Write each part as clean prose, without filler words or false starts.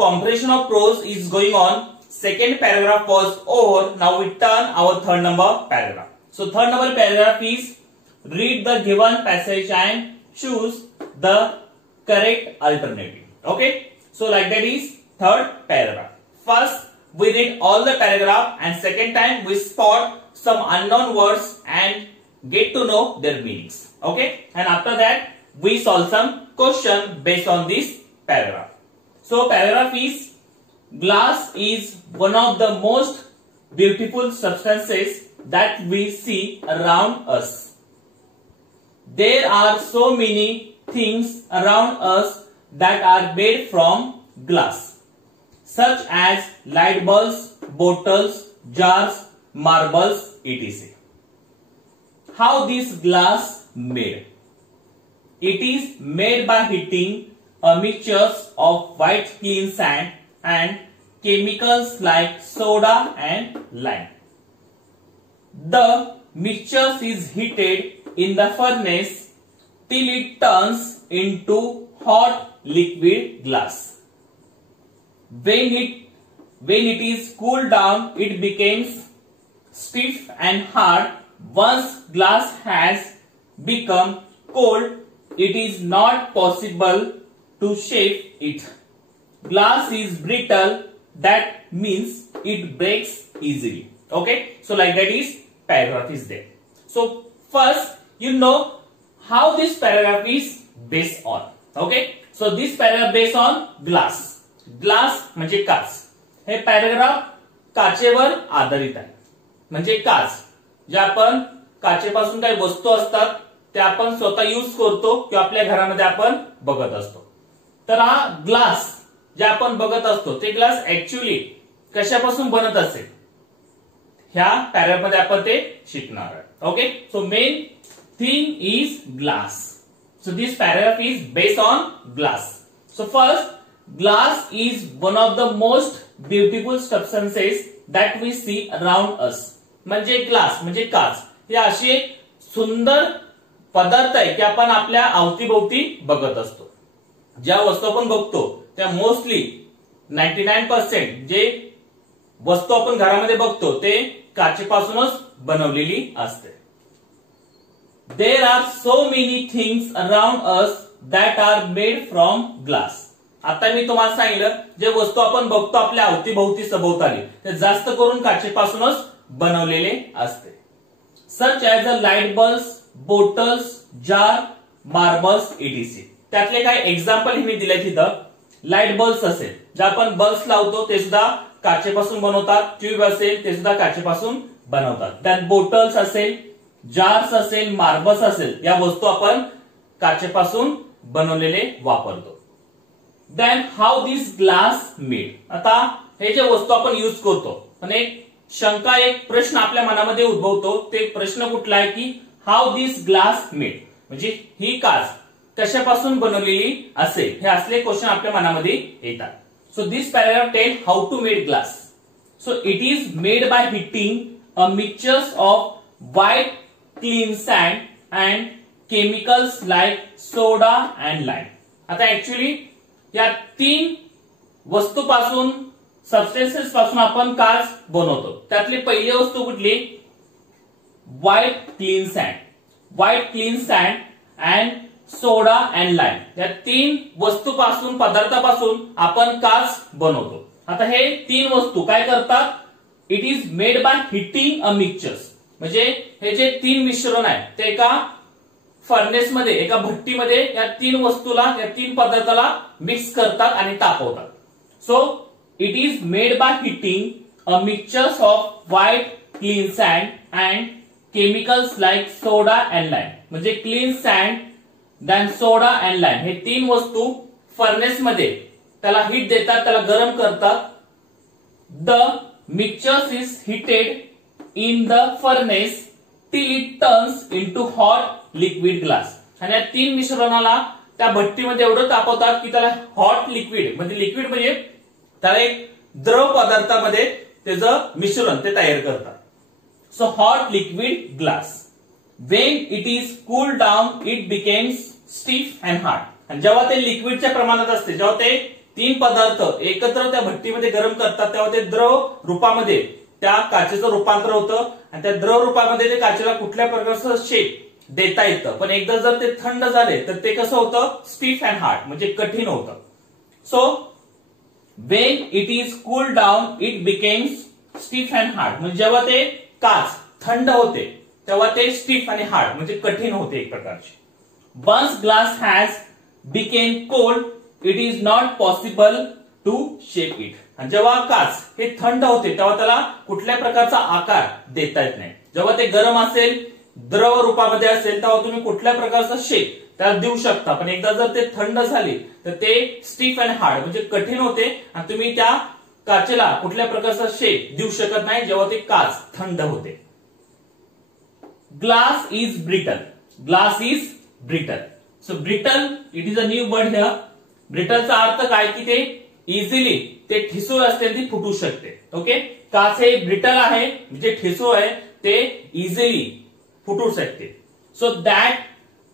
comprehension of prose is going on. Second paragraph was over. Now we turn our third number paragraph. So third number paragraph is read the given passage and choose the correct alternative. Okay. So like that is third paragraph. First we read all the paragraph and second time we spot some unknown words and get to know their meanings. Okay. And after that we solve some question based on this paragraph. So paragraph is glass is one of the most beautiful substances that we see around us. There are so many things around us that are made from glass, such as light bulbs, bottles, jars, marbles, etc. How this glass made? It is made by heating a mixture of white clean sand and chemicals like soda and lime. The mixture is heated in the furnace till it turns into hot liquid glass. When it is cooled down, it becomes stiff and hard. Once glass has become cold, it is not possible to shape it. Glass is brittle, that means it breaks easily. Okay, so like that is paragraph is there. So first you know how this paragraph is based on. Okay, so this paragraph based on glass. Glass म्हणजे काच. हे paragraph काचेवर आधारित आहे. म्हणजे काच जे आपण काचेपासून काही वस्तू असतात ते आपण स्वतः यूज करतो किंवा आपल्या घरामध्ये आपण बघत असतो. तर हा ग्लास जे आपण बघत असतो ते ग्लास ऍक्च्युअली कशापासून बनत असेल ह्या पॅराग्राफ मध्ये आपण ते शिकणार आहोत. Okay, so main thing is glass. So this paragraph is based on glass. So first, glass is one of the most beautiful substances that we see around us. म्हणजे ग्लास म्हणजे काच हे असे सुंदर पदार्थ आहे की आपण आपल्या अवतीभोवती बघत असतो. ज्या वस्तू आपण बघतो त्या मोस्टली 99% जे वस्तू आपण घरामध्ये बघतो ते काचेपासूनच बनवलेली असते. There are so many things around us that are made from glass. आता मी तुम्हाला सांगितलं जे वस्तू आपण बघतो आपल्या अवतीभोवती सभोवताली ते जास्त करून काचेपासूनच बनवलेले असते. Such as a light bulbs, bottles, jar, marbles etc. त्यातले काही एक्झाम्पल मी दिले तिथं. लाईट बल्ब्स असेल जे आपण बल्ब्स लावतो ते सुद्धा काचेपासून बनवतात. ट्यूब असेल ते सुद्धा काचेपासून बनवतात. त्यात बोटल्स असेल, जार्स असेल, मार्बल्स असेल या वस्तू आपण काचेपासून बनवलेले वापरतो. Then how this glass made? आता हे जे वस्तू आपण यूज करतो पण एक शंका एक प्रश्न आपल्या मनामध्ये उद्भवतो. ते प्रश्न कुठला आहे की हाऊ दिस ग्लास मेड म्हणजे ही काच कशापासून बनवलेली असेल हे असले क्वेश्चन आपल्या मनामध्ये येतात. So this paragraph tell how to made glass. So it is made by heating a mixture of white clean sand and chemicals like soda and lime. आता ऍक्च्युअली या तीन वस्तूपासून सबस्टेन्सेस पासून आपण काच बनवतो. त्यातली पहिली वस्तू कुठली? White clean sand. White clean sand and soda and lime या तीन वस्तूपासून पदार्थापासून आपण काच बनवतो. आता हे तीन वस्तू काय करतात? It is made by heating a mixture म्हणजे हे जे तीन मिश्रण आहे ते एका फर्नेस मध्ये एका भट्टीमध्ये या तीन वस्तूला या तीन पदार्थाला मिक्स करतात आणि तापवतात. So it is made by heating a mixture of white clean sand and chemicals like soda and lime म्हणजे clean sand then soda and lime हे तीन वस्तू फर्नेस मध्ये त्याला हीट देतात, त्याला गरम करतात. The mixture is heated in the furnace till it turns into hot liquid glass. आणि या तीन मिश्रणाला त्या भट्टीमध्ये एवढं तापवतात की त्याला हॉट लिक्विड म्हणजे त्याला एक द्रव पदार्थामध्ये त्याचं मिश्रण ते तयार करतात. So hot liquid glass. Wien it is cool down it becomes stiff and hard. आणि जेव्हा ते लिक्विडच्या प्रमाणात असते जेव्हा ते तीन पदार्थ एकत्र त्या भट्टीमध्ये गरम करतात तेव्हा ते द्रव रूपामध्ये त्या काचेचं रूपांतर होतं आणि त्या द्रव रूपामध्ये ते काचेला कुठल्या प्रकारचं शेप देता येतं. पण एकदा जर ते थंड झाले तर ते कसं होतं, स्टिफ अँड हार्ड म्हणजे कठीण होतं. So when it is cool down it becomes stiff and hard. म्हणजे जेव्हा ते काच थंड होते तेव्हा ते स्टिफ आणि हार्ड म्हणजे कठीण होते एक प्रकारचे. Once glass has became cold, it is not possible to shape it. आणि जेव्हा काच हे थंड होते तेव्हा त्याला कुठल्या प्रकारचा आकार देता येत नाही. जेव्हा ते गरम असेल, द्रव रूपामध्ये असेल तेव्हा तुम्ही कुठल्या प्रकारचा शेप त्याला देऊ शकता. पण एकदा जर ते थंड झाले तर ते स्टिफ अँड हार्ड म्हणजे कठीण होते आणि तुम्ही त्या काचेला कुठल्या प्रकारचा शेप देऊ शकत नाही जेव्हा ते काच थंड होते. Glass is brittle. Glass is brittle. So brittle it is a new word here. ब्रिटलचा अर्थ काय की ते इझिली ते ठिसूळ असते ती फुटू शकते. ओके, काच हे ब्रिटल आहे म्हणजे ठिसूळ आहे ते इझिली फुटू शकते. So that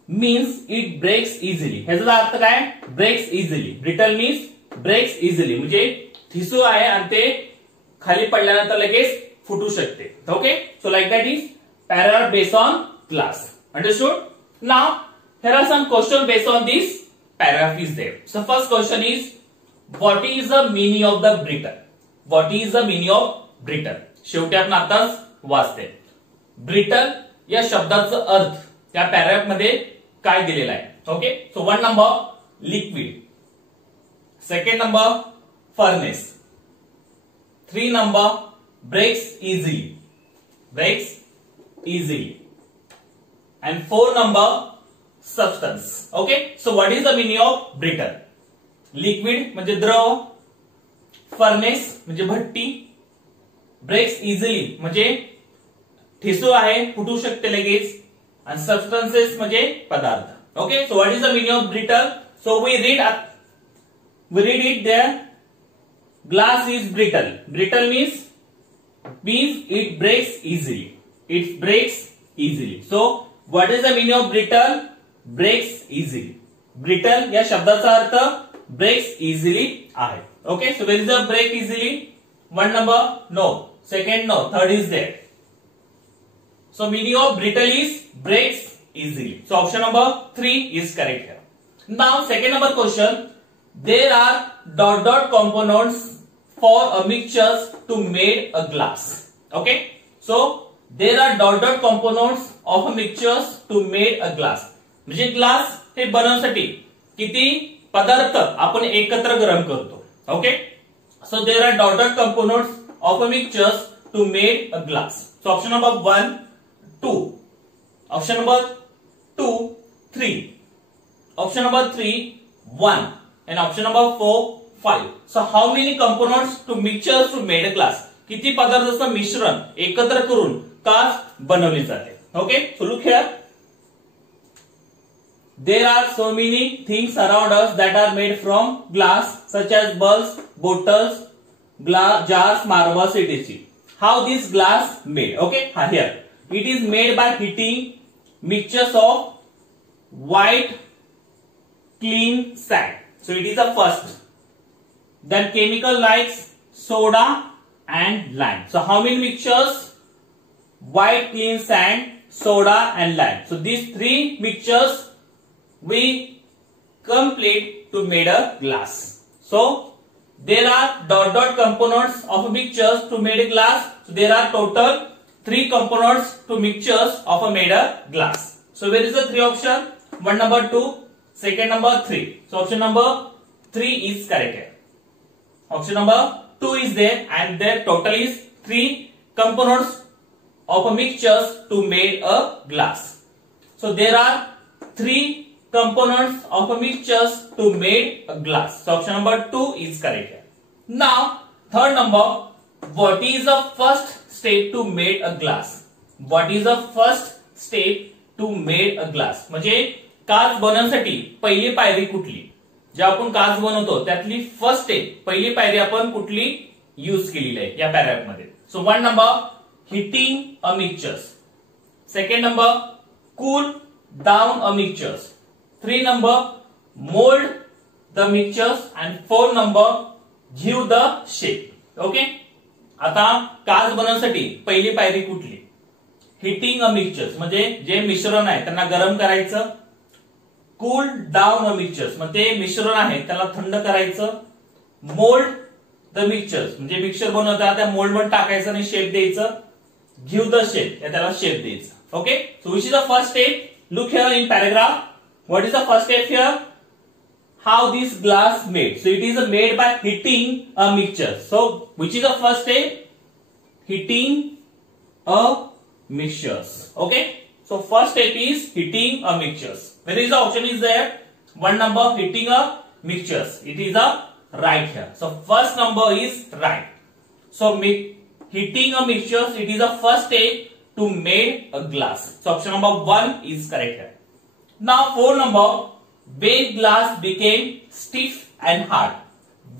means it breaks easily. ह्याचा अर्थ काय, breaks easily. Brittle means breaks easily म्हणजे ठिसूळ आहे आणि ते खाली पडल्यानंतर लगेच फुटू शकते. Okay, so like that is paragraph based on glass. Understood? Now here are some questions based on this paragraph is there. So first question is, what is the meaning of the brittle? What is the meaning of brittle? शेवटी आपण आताच वाचते. Brittle या शब्दाचा अर्थ त्या paragraph मध्ये काय दिलेला आहे. Okay, so 1 number liquid, 2nd number furnace, 3 number breaks easily, breaks easily, and 4 number substance. Okay, so what is the meaning of brittle? Liquid म्हणजे द्रव, furnace म्हणजे भट्टी, breaks easily म्हणजे ठिसूळ आहे फुटू शकते लगेच, आणि substances म्हणजे पदार्थ. Okay, so what is the meaning of brittle? So we read it there. Glass is brittle. Brittle means it breaks easily. It breaks easily. So what is the meaning of brittle? Breaks easily. Brittle या शब्दाचा अर्थ breaks easily आहे. Okay, so where is the break easily? 1 number no, 2nd no, 3rd is there. So meaning of brittle is breaks easily. So option number 3 is correct here. Now 2nd number question, there are dot components for a mixtures to make a glass. Okay, so there are dot components of a mixtures to make a glass. म्हणजे glass हे बनवण्यासाठी किती पदार्थ आपण एकत्र गरम करतो. Okay, so there are dot components of a mixtures to make a glass. So option number 1, 2, option number 2, 3, option number 3, 1, and option number 4, 5. So how many components to mixtures to make a glass? किती पदार्थाचं मिश्रण एकत्र करून काच बनवली जाते. Okay, so look here. There are so many things around us that are made from glass, such as bulbs, bottles, glass jars, marbles, etc. How this glass made? Okay, here it is made by heating mixtures of white clean sand. So it is the first. Then chemical like soda and lime. So how many mixtures? White clean sand, soda and lime. So these 3 mixtures we complete to make a glass. So there are dot components of mixtures to make a glass. So there are total 3 components to mixtures of a made a glass. So where is the 3 option? 1 number 2, 2nd number 3. So option number 3 is correct here. Option number 2 is there and their total is 3 components of a mixtures to make a glass. So there are 3 components of a mixtures to make a glass. So option number 2 is correct here. Now 3rd number, what is the first step to make a glass? What is the first step to make a glass? म्हणजे काच बनवण्यासाठी पहिली पायरी कुठली? जे आपण काच बनवतो त्यातली फर्स्ट स्टेप पहिली पायरी आपण कुठली यूज केलेली आहे या पॅराग्राफ मध्ये. So 1 number heating a mixtures, 2nd number cool down a mixtures, 3 number mold the mixtures and 4 number give the shape. Okay, आता काच बनवण्यासाठी पहिली पायरी कुठली? हिटिंग अ मिक्सचर्स, म्हणजे जे मिश्रण आहे त्यांना गरम करायचं. कूल डाऊन अ मिक्सचर्स, म्हणजे ते मिश्रण आहे त्याला थंड करायचं. मोल्ड द मिक्सचर्स, म्हणजे मिक्सचर बनवता त्या मोल्ड मध्ये टाकायचं आणि शेप द्यायचं. गिव्ह द शेप, त्याला शेप द्यायचं. Okay, so which is the first step? Look here in paragraph. What is the first step here? How this glass made? So it is made by heating a mixture. So which is the first step? Heating a mixtures. Okay. So first step is heating a mixtures. Where is the option is there? 1 number heating a mixtures. It is a right here. So first number is right. So heating a mixtures, it is the first step to make a glass. So option number 1 is correct here. Now 4 number. When glass became stiff and hard.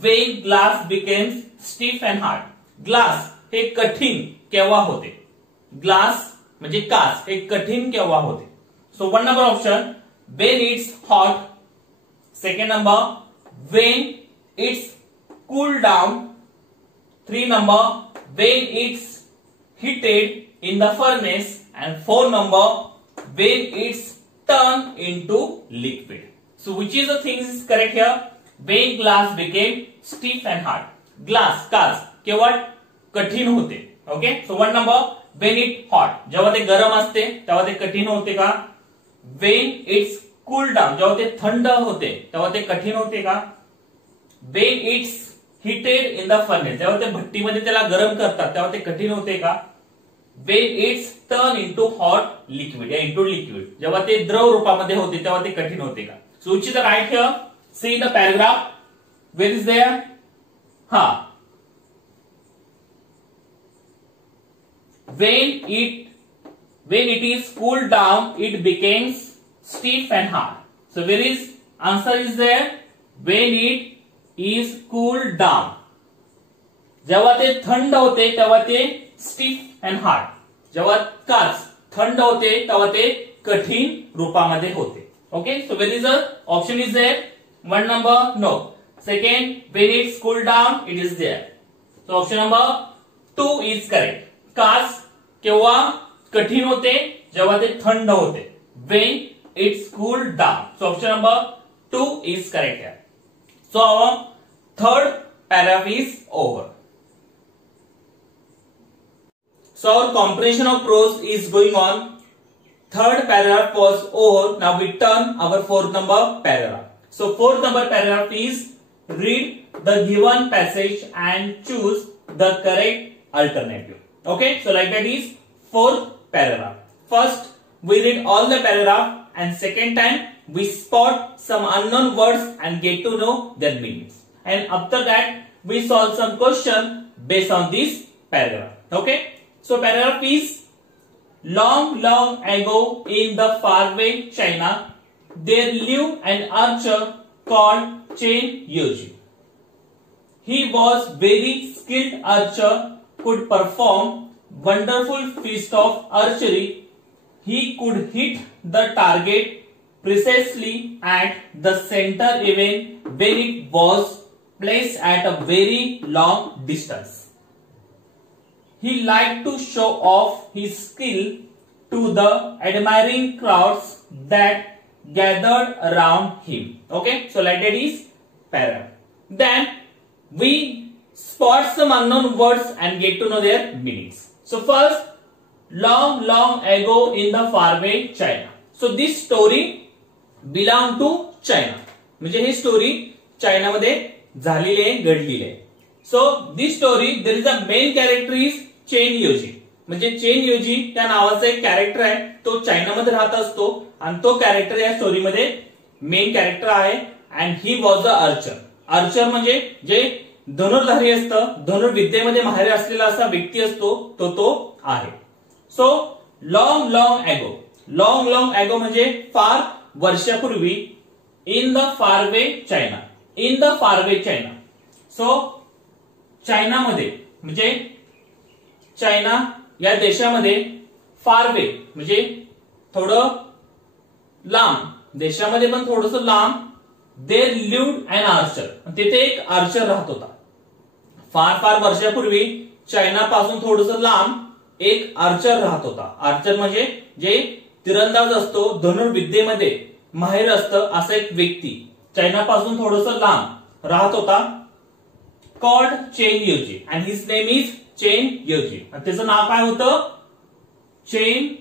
When glass became stiff and hard. Glass हे कठीण केव्हा होते? Glass म्हणजे काच हे कठीण केव्हा होते? So 1 number option, when it's hot. Second number, when it's cooled down. 3 number, when it's heated in the furnace. And 4 number, when it's turned into liquid. So which is the things is correct here? When glass became stiff and hard. Glass, काच केवळ कठीण होते. Okay, so 1 number, when it hot, जेव्हा ते गरम असते तेव्हा ते कठीण होते का? When it's cooled down, जेव्हा ते थंड होते तेव्हा ते कठीण होते का? When it's heated in the furnace, जेव्हा ते भट्टीमध्ये त्याला गरम करतात तेव्हा ते कठीण होते का? When it's turned into hot liquid, या into liquid, जेव्हा ते द्रव रूपामध्ये होते तेव्हा ते कठीण होते का? So which is the right here? See the paragraph. Where is there? When it is cooled down, it becomes stiff and hard. So where is answer is there? When it is cooled down. जेव्हा ते थंड होते तेव्हा ते stiff and hard. जेव्हा काच थंड होते तेव्हा ते कठीण रूपामध्ये होते. Okay, so where is the option is there? 1 number, no. Second, when it's cooled down, it is there. So option number 2 is correct. काच केव्हा कठीण होते? जेव्हा ते थंड होते. When it's cooled down. So option number 2 is correct here. So our third paragraph is over. So our comprehension of prose is going on. Third paragraph was over. Now we turn our 4th number paragraph. So 4th number paragraph is read the given passage and choose the correct alternative. Okay, so like that is 4th paragraph. First we read all the paragraph and second time we spot some unknown words and get to know their meanings. And after that we solve some question based on this paragraph. Okay, so paragraph is long, long ago in the faraway China, there lived an archer called Chen Yuji. He was very skilled archer, could perform wonderful feats of archery. He could hit the target precisely at the center even when it was placed at a very long distance. He liked to show off his skill to the admiring crowds that gathered around him. Okay, so like that is paragraph. Then we spot some unknown words and get to know their meanings. So first, long, long ago in the faraway China. So this story belong to China. म्हणजे ही story China मध्ये झालेली आहे, घडलेली आहे. So this story there is a main character is Chen Yoji. म्हणजे Chen योजी त्या नावाचा एक कॅरेक्टर आहे, तो चायनामध्ये राहत असतो आणि तो कॅरेक्टर या स्टोरी मध्ये मेन कॅरेक्टर आहे. And he was a Archer. Archer म्हणजे जे धनुर्धारी असतं, धनुर्विद्येमध्ये माहिर असलेला असा व्यक्ती असतो तो आहे. So long long ago. Long long ago म्हणजे फार वर्षापूर्वी. In the faraway China. In the faraway China. So चायनामध्ये म्हणजे चायना या देशामध्ये फारवे म्हणजे थोडं लांब, देशामध्ये पण थोडंसं लांब देर लिव्ड अन आर्चर, तिथे एक आर्चर राहत होता. फार फार वर्षापूर्वी चायना पासून थोडस लांब एक आर्चर राहत होता. आर्चर म्हणजे जे तिरंदाज असतो, धनुर्विद्येमध्ये माहिर असतं असा एक व्यक्ती चायना पासून थोडस लांब राहत होता. Called Chen Yoji and his name is Chen Yoji. त्याचं नाव काय होतं? Chen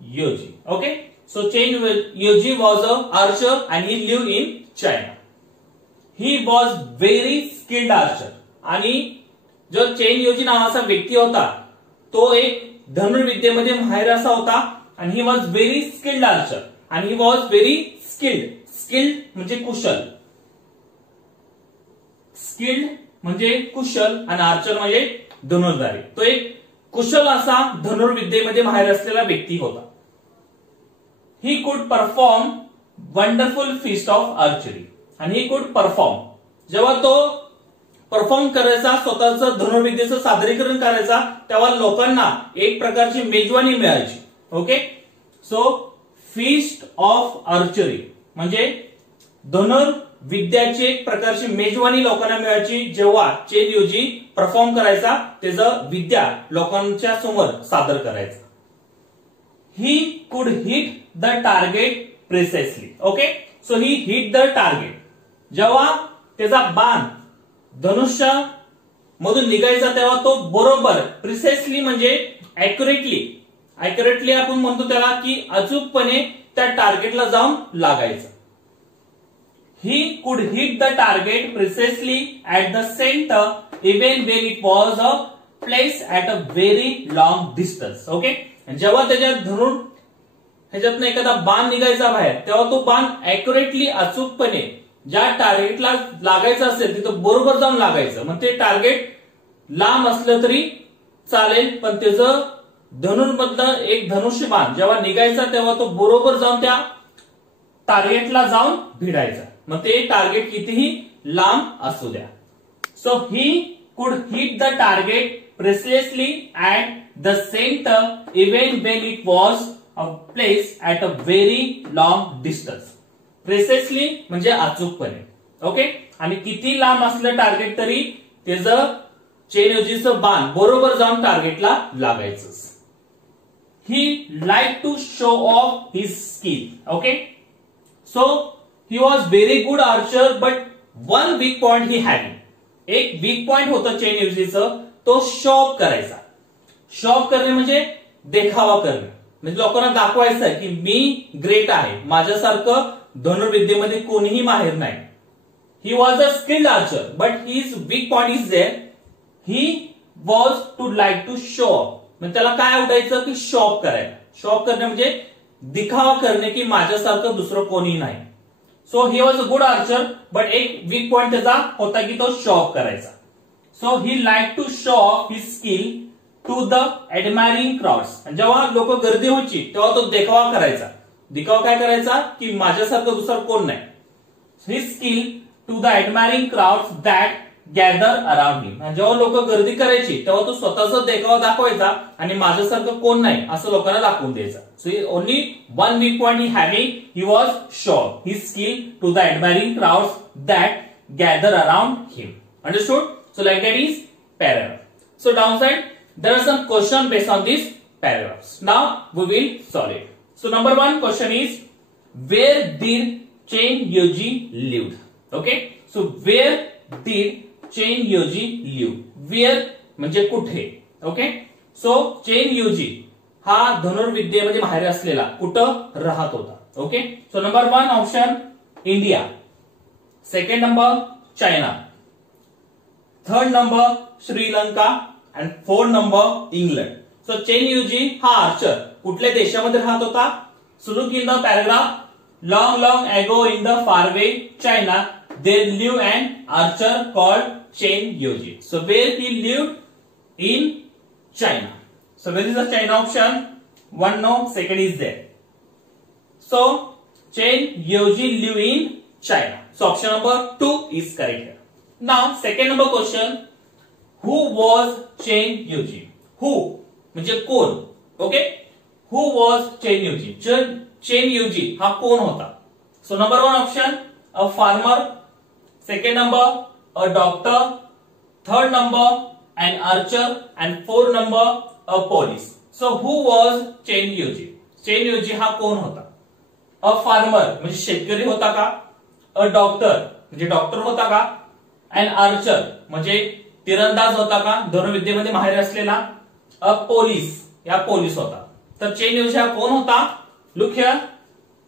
Yoji. Okay, so Chen Yoji was a archer and he lived in China. He was very skilled archer. आणि जो चेन योजी नावाचा व्यक्ती होता तो एक धनुर्विद्येमध्ये माहिर असा होता. आणि he was very skilled archer. आणि he was very skilled. Skilled म्हणजे कुशल, स्किल्ड म्हणजे कुशल आणि आर्चर म्हणजे धनुर्धारी. तो एक कुशल असा धनुर्विद्येमध्ये माहिर असलेला व्यक्ती होता. He could perform wonderful feast of archery. आणि ही कुड परफॉर्म, जेव्हा तो परफॉर्म करायचा, स्वतःचं धनुर्विद्येचं सादरीकरण करायचा, तेव्हा लोकांना एक प्रकारची मेजवानी मिळायची. Okay, so feast of archery म्हणजे धनुर्विद्याची एक प्रकारची मेजवानी लोकांना मिळायची. जेव्हा चेन योजी परफॉर्म करायचा, त्याचं विद्या लोकांच्या समोर सादर करायचा. He could hit the target precisely. Okay, so he hit the target. जेव्हा त्याचा बाण धनुष्य मधून निघायचा तेव्हा तो बरोबर, प्रिसाइसली म्हणजे ऍक्युरेटली आपण म्हणतो त्याला की अचूकपणे त्या टार्गेटला जाऊन लागायचं. He could hit the target precisely at the centre even Wien it was a place at a very long distance. Okay, जेव्हा त्याच्या ह्याच्यातनं एखादा बाण निघायचा बाहेर, तेव्हा तो बाण ऍक्युरेटली अचूकपणे ज्या टार्गेटला लागायचं असेल तिथं बरोबर जाऊन लागायचं. मग ते टार्गेट लांब असलं तरी चालेल, पण त्याचं धनुर्मधलं एक धनुष्य बाण जेव्हा निघायचा तेव्हा तो बरोबर जाऊन त्या टार्गेटला जाऊन भिडायचा. मग ते टार्गेट कितीही लांब असू द्या. So he could hit the target precisely at the centre even Wien it was a place at a very long distance. Precisely म्हणजे अचूकपणे. ओके, आणि किती लांब असलं टार्गेट तरी त्याचं चेन योजीचं बाण बरोबर जाऊन टार्गेटला लागायचं. He liked to show off his skill. Okay, so he was very good archer, but one weak point he had. एक वीक पॉइंट होतं चेन योजीचं, तो शो ऑफ करायचा. शो ऑफ करणे म्हणजे देखावा करणे, म्हणजे लोकांना दाखवायचं आहे की मी ग्रेट आहे, माझ्यासारखं धनुर्विद्येमध्ये कोणीही माहिर नाही. He was a skilled archer but his weak point is there. He was to like to show off. म्हणजे त्याला काय आवडायचं की शो ऑफ करायला. शो ऑफ करणे म्हणजे दिखावा करणे की माझ्यासारखं दुसरं कोणी नाही. So he was a good archer but एक वीक पॉइंट त्याचा होता की तो शो ऑफ करायचा. So he like to show off his skill to the admiring crowds. जेव्हा लोक गर्दी व्हायची तेव्हा तो देखावा करायचा. दिखावा काय करायचा की माझ्यासारखं दुसरं कोण नाही. His skill to the admiring crowds that gather around him. जेव्हा लोक गर्दी करायची तेव्हा तो स्वतःचा देखावा दाखवायचा आणि माझ्यासारखं कोण नाही असं लोकांना दाखवून द्यायचा. So only one weak point he having. He was show his skill to the admiring crowds that gather around him. Understood? So like that is paragraph. So down side there are some question based on these paragraphs. Now we will solve it. So number one question is, where did Chen Yoji lived? Okay, so where did Chen Yoji live? Where म्हणजे कुठे. Okay, so Chen योजी हा धनुर्विद्येमध्ये माहिर असलेला कुठं राहत होता. Okay, so number one option India, second number China, third number Sri Lanka and fourth number England. So Chen Yoji हा Archer कुठल्या देशामध्ये राहत होता? So look in the paragraph. Long ago in the faraway China there lived an archer called Chen Yoji. So where he lived in China. So where is the China option? One no, second is there. So Chen Yoji lived in China. So option number 2 is correct here. Now second number question. Who was Chen Yoji? Who म्हणजे कोण. Okay, who was Chen Yoji? Chen Yoji हा कोण होता? So number one option a farmer. Second number, a doctor. Third number, an archer. And fourth number, a police. So who was Chen Yuji? Chen Yuji हा कोण होता? A farmer म्हणजे शेतकरी होता का? अ डॉक्टर म्हणजे डॉक्टर होता का? अन आर्चर म्हणजे तीरंदाज होता का? धनुर्विद्येमध्ये माहिर असलेला. अ पोलीस या पोलीस होता. तर चेन युजी हा कोण होता? Look here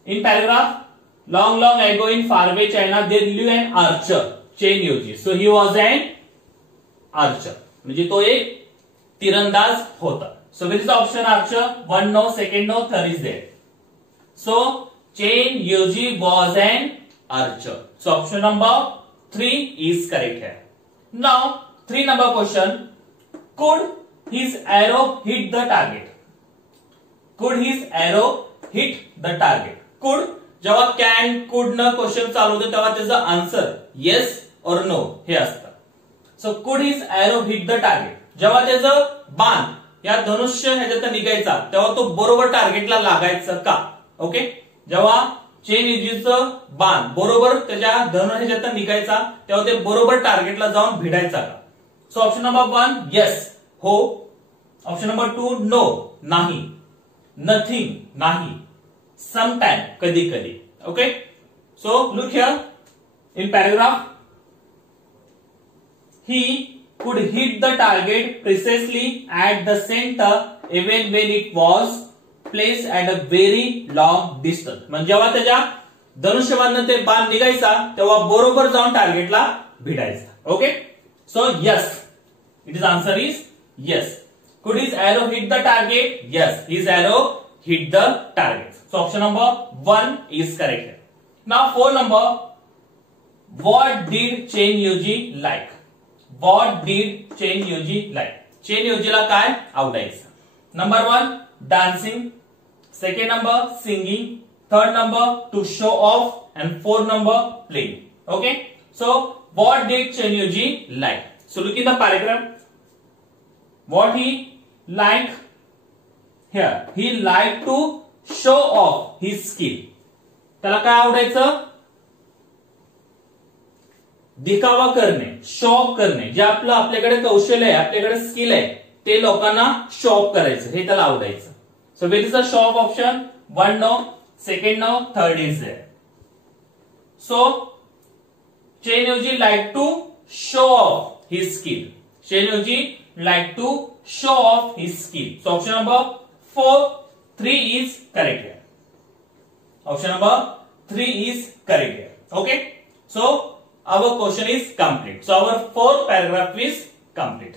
in paragraph. long ago in faraway China there lived an archer, Chen Yuji. So he was an archer. म्हणजे तो एक तीरंदाज होता. So which is the option archer? One no, second no, third is there. So Chen Yuji was an archer. So option number 3 is correct here. Now 3 number question. Could his arrow hit the target? Could his arrow hit the target? Could जेव्हा can कुड न question चालू होते तेव्हा त्याचा answer yes और no हे असतं. So could his arrow hit the target. जेव्हा त्याचं बाण या धनुष्य ह्याच्यात निघायचा तेव्हा तो बरोबर टार्गेटला लागायचं का? ओके. जेव्हा चेन युजीचं बाण बरोबर त्याच्या धनु ह्याच्यात निघायचा तेव्हा ते बरोबर टार्गेटला जाऊन भिडायचा का? सो ऑप्शन नंबर 1 येस हो. ऑप्शन नंबर 2 नो नाही. नथिंग नाही. समटाइम कधी कधी. Okay. So look here in paragraph. He could hit the target precisely at the center even when it was placed at a very long distance. म्हणजे जेव्हा त्याच्या धनुष्यबाणाने ते बाण निघायचा तेव्हा बरोबर जाऊन टार्गेटला भिडायचा. Okay. So yes it is answer is yes. Could his arrow hit the target? Yes, his arrow hit the target. So option number 1 is correct. Now 4 number. What did Chen Yuji like? What did Chen Yuji like? Chen Yuji ला काय आवडायचं? Number 1 dancing. Second number singing. Third number to show off. And fourth number playing. Okay. So what did Chen Yuji like? So look in the paragraph. What he liked here. He liked to show off his skill. त्याला काय आवडायचं? दिखावा करणे, show off करणे. जे आपल्याकडे कौशल्य आहे, आपल्याकडे स्किल आहे ते लोकांना शो ऑफ करायचं हे त्याला आवडायचं. So which is the show off option? 1 no, second no, third is there. So Chen Yuji like to show off his skill. Chen Yuji like to show off his skill. So option number 3 is correct here. Option number 3 is correct here. Okay. So our question is complete. So our 4th paragraph is complete.